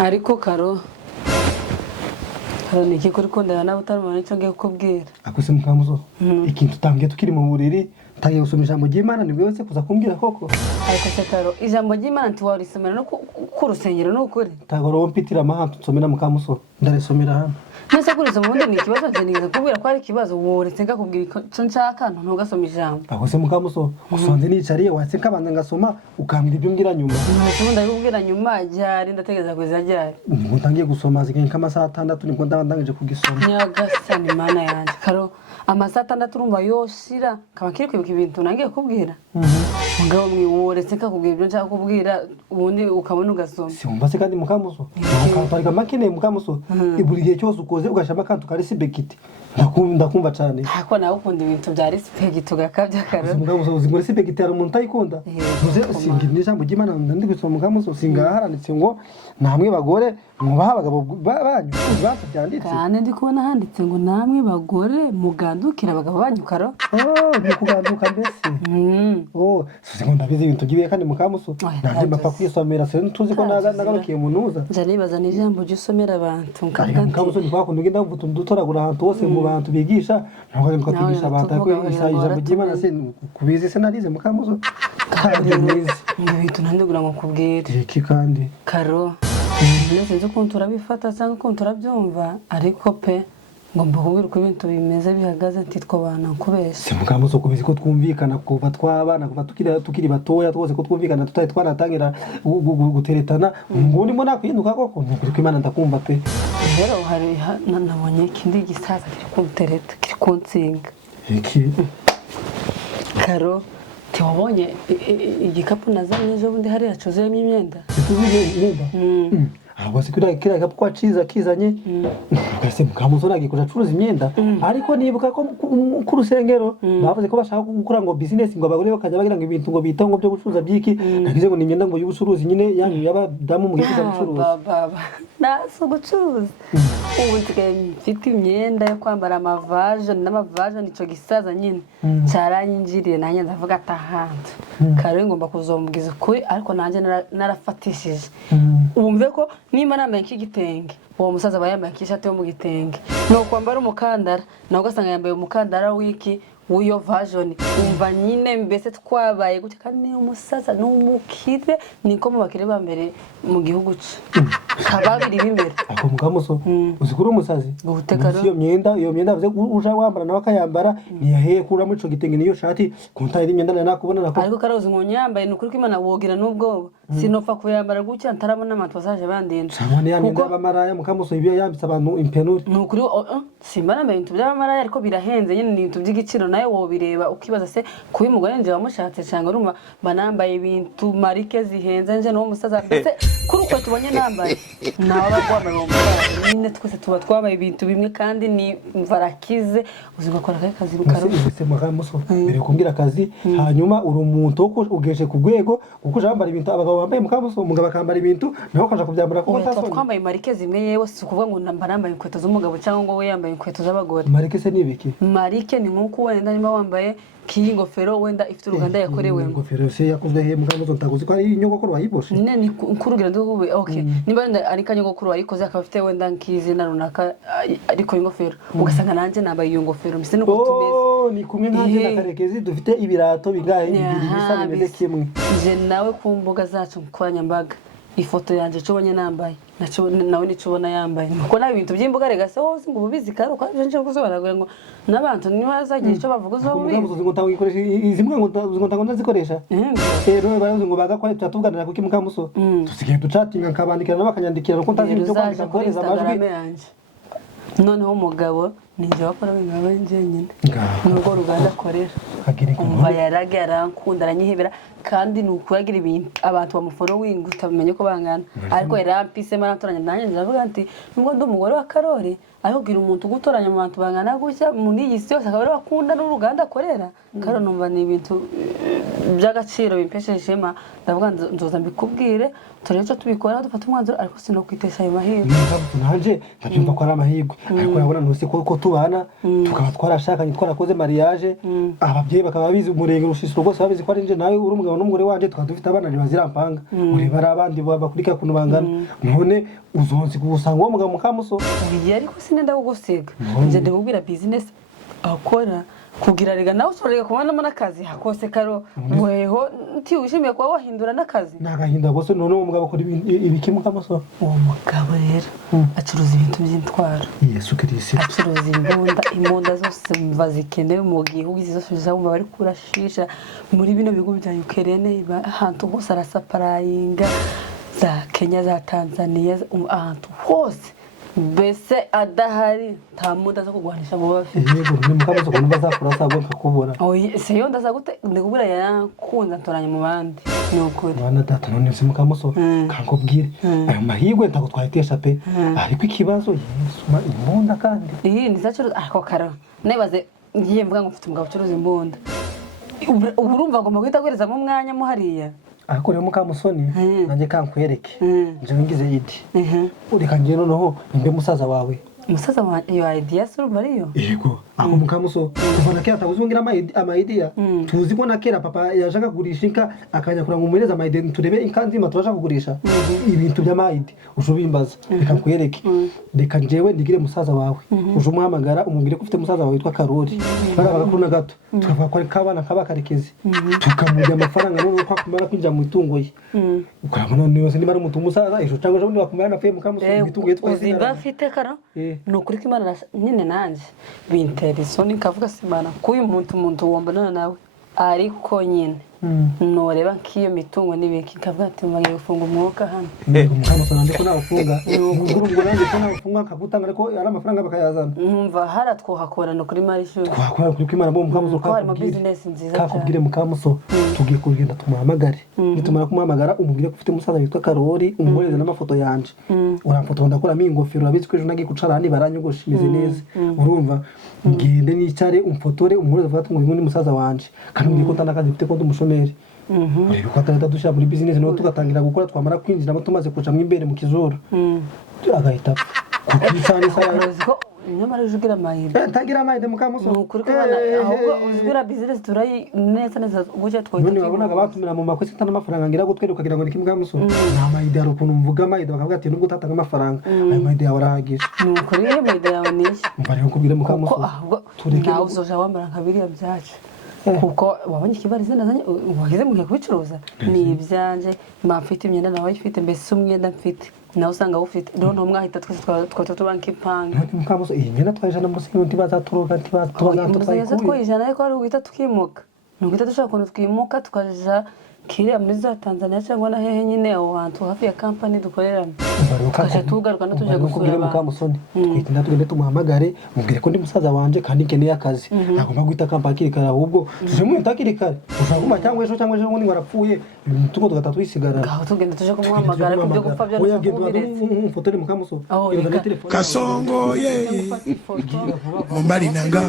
ariko karo ni iki kuri kundana nawe utarumenya icyo ngiye kukubwira akose mukamuzo ikintu utambwiye tukiri mu buriri utangiye gusoma ijambo ry'Imana nibwo wese kuza kumbwira koko ariko se karo ijambo ry'Imana ntiwarisomera no ku rusengero n'ukuri tagoro mpitira amahantu nsomera mukamuso ndarisomera hano nese kurisoma ubundi ni ikibazo nje nigeze kubwira ko ari ikibazo woretse ngakubwira icyo nshaka ntugasoma ijambo akose mukamuso gusonze nicariye watse kabanza ngasoma ukambwira ibyo mbwira nyuma nese ndabibwira nyuma ryari ndategeza kweza ryari nibwo ntangiye gusoma zigenye kamasaha 6 nibwo ndangije kugisoma nyagasani mana yanje karo amasaha 6 urumva yoshira kaba kiri kwibuka ibintu nangiye kubwira mugabo mwiworetse kakubwira ibyo nshaka kubwira ubundi ukabona ugasoma si umva se kandi mukamuso ukatwarika makene mukamuso iburi gihe cyose ukoze ugashama kantu kari sibekiti ndakumva cyane ako nawe ukunda ibintu bya respect ugakabya karo mukamuso uzingore sibekiti ari umuntu ayikunda uze singira n'ijambo ry'Imana ndi gusoma mukamuso singaharanitse ngo namwe bagore mubaha abagabo banyu ubanza byanditse kandi ndi kubona handitse ngo namwe bagore mugandukira abagabo banyu karo ni kuganduka mbese singo ndabizi ibintu gibiye kandi mukamuso nanje mbapfa kwisomera se ntuzi ko nagarukiye munuza nje nibaza n'ijambo ry'usomera abantu kandi mukamuso ni kwakunda ugenda uvuta dutoragura ahantu hose mu bantu bigisha ntabwo ari mukatigisha abantu ariko ijambo ry'Imana se kubizi se narize mukamuso kandi neza ibintu nandugura ngo kubwire iki kandi karo sinzi ukuntu turabifata cyangwa ukuntu turabyumva ariko pe ngomba kubwira uko ibintu bimeze bihagaze ntitwo bana kubesha mukamuso kubizi ko twumvikana kuva twabana kuva tukiri batoya twose ko twumvikana tutari twanatangira guteretana ngundi mo nakwinuka koko nukuri ko Imana ndakumva pe rero hari nabonye ikindi gisaza kiri kuntereta kiri kunsinga iki karo tiwabonye igikapu nazanye ejo bundi hariya cuzuyemo imyenda ahubwo se kiriya gikapu kwa ciza kizanye ugase mukamuso nagikoja acuruza imyenda ariko nibuka ko ku rusengero bavuze ko bashaka gukora ngo business ngo abagore bakajya bagira ngo ibintu ngo bita ngo byo gucuruza byiki nagize ngo ni imyenda ngo y'ubucuruzi nyine yanyu y'abadamu mu gihe cy'ubucuruzi naso gucuruza ubu nsigaye mfite imyenda yo kwambara amavaje n'amavaje nico gisaza nyine caranyinjiriye nanjye ndavuga atahantu kare ngomba kuzomugiza kuri ariko nanjye narafatishije umve ko nimba nambaye nk'igitenge uwo musaza aba yambaye nk'ishati yo mu gitenge no kwambara umukandara nawe ugasanga yambaye umukandara w'iki w'iyo version umva nyine mbese twabaye gutya kandi umusaza n'umukire niko mu bakire ba mbere mu gihugu cye kababiri b'imbere ako mukamuso uzikuru umusazi ubutekano iyo myenda avuze uja wambara nawe akayambara niyahe kura muri ico gitenge niyo shati kuntari imyenda nakubona nako ariko karozi ngo nyambaye nukuri ko Imana wogira n'ubwoba sinopfa kuyambara gutya ntarabona amatosaje bandinda cyane ya myenda y'abamaraya mukamuso ibyo yambitse abantu impenuri nukuri simbana mbaye ibintu by'abamaraya ariko birahenze nyine ni ibintu by'igiciro nayo wobireba ukibaza se kuba umugore nje wamushatse cyangwa urumva banambaye ibintu marike zihenze nje no musaza mbese kuri uko tubonye nambaye nawe bagwambaye uwo musaza nyine twese tuba twabaye ibintu bimwe kandi ni mvarakize uzigakora kazi rukaro se mukamuso mbere kumbwira akazi hanyuma uri umuntu ugeje ku rwego kuko jambara ibintu abagabo bambaye mukamuso umugabo akambara ibintu naho akaja kubyambara kuko tasoni twambaye marike zimwe yewe si ukuvuga ngo nambaye inkweto z'umugabo cyangwa ngo we yambaye inkweto z'abagore marike se nibiki marike ni nkuko wenda niba wambaye kiyi ngofero wenda ifite uruganda yakorewemo ngofero se yakozwe he mukamuso ntaguzi ko ari inyogokuru wayiboshe ne ni kurugira ndubube okay niba ari kanyogokuru wayikoze akafite wenda nkizina runaka ariko ingofero ugasanga nanje nambaye iyo ngofero mbese nuko tumeze ni kumwe nanje na Karekezi dufite ibirato bigaye bibiri bisa bimeze kimwe je nawe ku mbuga zacu kwanyambaga ifoto yanje cobonye nambaye nawe nicubona yambaye kuko nawe ibintu by'imbuga regase hose ngo ubizi kare uko nje gusobanura ngo nabantu nibazagira ico bavuga uzobizi ngo ntawikoresha izimwe ngo ntango zikoresha rero bayoze ngo bagakora tutuganira kuki mukamuso tusigaye ducatinga nkabandikira n'abakanyandikira ko ntazi ibyo kwandika kohereza amajwi noneho umugabo ninjye wakora w'ingabo njyenyine nubwo ruganda akorera umva yarage arankunda aranyihebera kandi ni ukuragira ibintu abantu bamufollowing utamenye ko bangana ariko yarampisemo aratoranya nanjye ndavuga nti nubwo ndi umugore wa Karori ahubwira umuntu gutoranya mu bantu bangana gutya muri iyi si yose akaba ari bakunda n'uruganda akorera karo numva ni ibintu by'agaciro bimpesheje ishema ndavuga nzoza mbikubwire turebe icyo tubikora dufata umwanzuro ariko sino kwitesha ayo mahirwe nanje ndabyumva ko ari amahirwe ariko urabona ntuse ko tubana tukaba twarashakanye twarakoze mariage ababyeyi bakaba bizi umurenge rushisiro rwose babizi ko ari nje nawe uri umugabo n'umugore wanje tukaba dufite abana bazirampanga ureba ari abandi bakurika kuntu bangana none uzonsi gusanga uwo mugabo mukamuso ariko sinenda kugusiga nje ndikubwira business akora kugira rega nawe usorega kubonamo n'akazi hakose karo weho nti wishimiye kuba wahindura n'akazi nagahinda gose none uwo mugabo akora ibiki mukamuso uwo mugabo rero acuruza ibintu by'intwaro Yesu Kristo acuruza imbunda zose bazikenewe mu gihugu zose zizabumva bari kurashisha muri bino bigo bya Ukraine ahantu hose arasaparainga za Kenya za Tanzania ahantu hose bese adahari nta muda zo kugwanisha ngo bafite yego ni mukamuso ko bazakura sabo kakubura se yo ndaza gute ndikubura yakunza ntoranya mu bandi nuko bana data none se mukamuso kankubwire ayo mahigwe ntako twahitesha pe ariko ikibazo Yesu imbunda kandi iyi ni zacuru ako karo nebaze ngiye mvuga ngo mfite umugabo ucuruza imbunda urumva ngo mugita kwereza mu mwanya mo hariya ariko rero mukamusoni nanjye kankwereke nje ngize yidi ureka ngiye noneho imbe musaza wawe umusaza wa iyo idea suru bariyo yego ako mukamuso kuva na kera takuzungira ama idea tuzi ko na kera papa yashaka kugurisha inka akanya kuranga umuhereza ama idea turebe inka nzima turashaka kugurisha ibintu by'amaidi ushobimbaza reka nkwereke reka njewe ndigire musaza wawe uje umuhamagara umubwire ko ufite musaza wawe witwa Karori barabaga kuna gato tukavuga ko ari kabana kabakarekezi tukamujya amafaranga none ko akumara kwinjira mu itungo ye ukaba none yose nimara umutu musaza ejo cyangwa ejo bakumara na fe mukamuso mu itungo ye twese uzimba afite kara nukuri ko Imana nyine nanje bintera isoni kavuga simana kuyu muntu wombana nawe ariko nyine noreba nk'iyo mitungo n'ibiki kavuga ati mbagiye gufunga umwuka hano mukamuso nande ko nafunga ngo nande ko nafunga akagutanga ariko ari amafaranga bakayazana numva haratwohakorana kuri marisho twakora kuri Imana bo mukamuso ko harimo business nziza cyane kakubwire mukamuso tugiye kugenda tumuhamagare nitumara kumuhamagara umubwire ko ufite musaza witwa Karori umuhereza n'amafoto yanje uramfoto ndakuramo ingofero urabizi ko ejo nagiye kucarani baranyogosha imizi neza urumva ngende n'icare umfotore umuhereza vuga ati ngo ni musaza wanje kandi mbiko tanakazi mfite ko ndumushomeri rero ko atari dusha muri business no tugatangira gukora twamara kwinjira abo tumaze kuca mu imbere mu kizuru agahita kukisana ko nyamara ujugira mahirwe ntagira amahirwe mukamuso nukuri ko ahubwo uzgira business turayi neza gutya twoye none wabonaga batumira mu makwese tana amafaranga ngira gutwere ukagira ngo niki mukamuso nta mahirwe ari ukuntu mvuga amahirwe bakavuga ati nubwo utatanga amafaranga ayo mahirwe yawe arahagije nukuri iyo mahirwe yawe nishi mbari ko kubwire mukamuso tureke nawe uzoja wambara nka biriya byacu kuko wabonye ikibarize nazanye wagize mu kubicuruza ni ibyanje mfite imyenda nawe ifite mbese umwenda mfite nawe usanga ufite none umwahita twese tubanka ipanga mukamuso iyi myenda twajana musi n'undi bazaturoga ntibazaturoga twajana ariko ari ugita tukimuka nugita dushaka kuntu twimuka tukaja kiriya muri za Tanzania cyangwa na hehe nyine aho hantu hafi ya company dukorerana tukaja tugaruka no tuje gusura mukamusoni twitinda tugende tumuhamagare mubwire ko ndi musaza wanje kandi nkeneye akazi nagomba guhita kampakiri kare ahubwo tuje mu itakiri kare ushaka kuma cyangwa ejo ngo warapfuye tuko tugatatu twisigarana ngaho tugende tuje kumuhamagara ko byo gupfa byo kubiretse foto ni mukamuso Kasongo ye Mumbari nanga